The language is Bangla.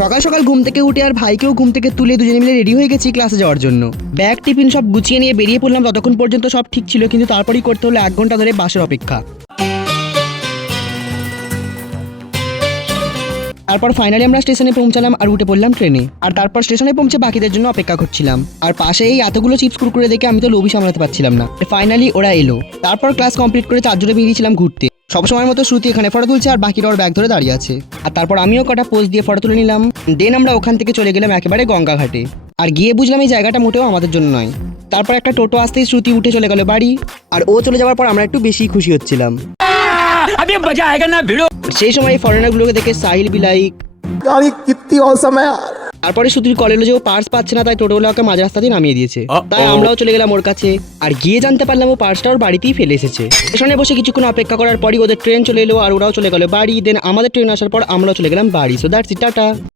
সকাল সকাল ঘুম থেকে উঠে আর ভাইকেও ঘুম থেকে তুলে দুজনে মিলে রেডি হয়ে গেছি ক্লাসে যাওয়ার জন্য। ব্যাগ টিফিন সব গুছিয়ে নিয়ে বেরিয়ে পড়লাম। ততক্ষণ পর্যন্ত সব ঠিক ছিল, কিন্তু তারপরেই করতে হলো 1 ঘন্টা ধরে বাসের অপেক্ষা। তারপর ফাইনালি আমরা স্টেশনে পৌঁছালাম আর উঠে পড়লাম ট্রেনে। আর তারপর স্টেশনে পৌঁছে বাকিদের জন্য অপেক্ষা করছিলাম। আর পাশে এই এতগুলো চিপস কুরকুরে দেখে আমি তো লোভই সামলাতে পারছিলাম না। ফাইনালি ওরা এলো। তারপর ক্লাস কমপ্লিট করে চারজনে বেরিয়েছিলাম ঘুরতে। সবসময়ের মতো শ্রুতি এখানে ফটো তুলছে আর বাকিরা ওর ব্যাগ ধরে দাঁড়িয়ে আছে। আর তারপর আমিও কটা পোজ দিয়ে ফটো তুলে নিলাম। দেন আমরা ওখান থেকে চলে গেলাম একেবারে গঙ্গা ঘাটে। আর গিয়ে বুঝলাম এই জায়গাটা মোটেও আমাদের জন্য নয়। তারপর একটা টোটো আসতেই শ্রুতি উঠে চলে গেল বাড়ি। আর ও চলে যাওয়ার পর আমরা একটু বেশি খুশি হচ্ছিলাম। সেই সময় এই ফরেনার গুলোকে দেখে সাহিল বি লাইক, कितनी औसम है यार। তারপরে শ্রুতির কল এলো যে ও পার্স পাচ্ছে না, তাই টোটোওয়ালা ওকে মাঝ রাস্তা দিয়ে নামিয়ে দিয়েছে। তাই আমরাও চলে গেলাম ওর কাছে। আর গিয়ে জানতে পারলাম ও পার্সটা ওর বাড়িতেই ফেলে এসেছে। স্টেশনে বসে কিছুক্ষণ অপেক্ষা করার পরই ওদের ট্রেন চলে এলো আর ওরাও চলে গেল বাড়ি। দেন আমাদের ট্রেন আসার পর আমরাও চলে গেলাম বাড়ি। So that's it, tata.